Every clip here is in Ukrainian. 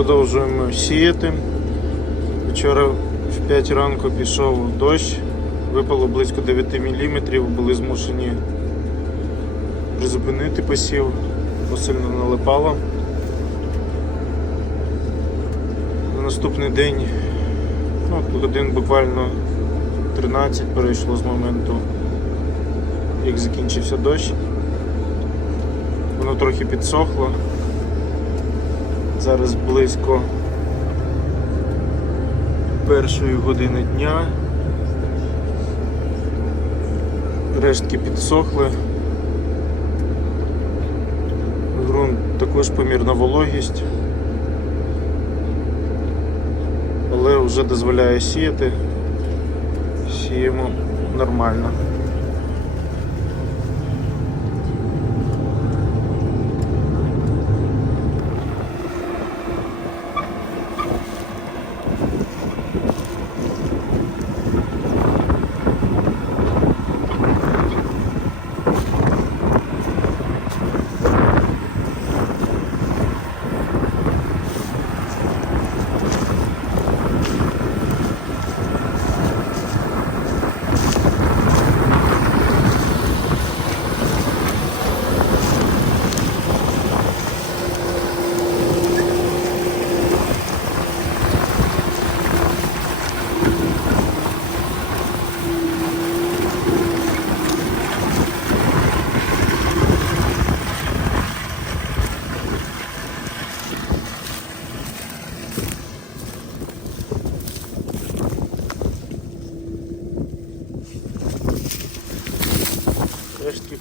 Продовжуємо сіяти. Вчора в 5 ранку пішов дощ, випало близько 9 мм, були змушені призупинити посів, бо сильно налипало. На наступний день, ну, годин буквально 13 перейшло з моменту, як закінчився дощ. Воно трохи підсохло. Зараз близько першої години дня. Рештки підсохли. Грунт також помірна вологість, але вже дозволяє сіяти. Сіємо нормально.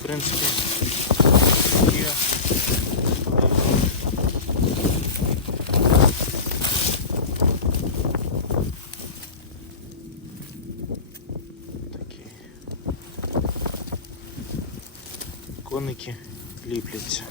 принципі, є. Такі коники ліпляться.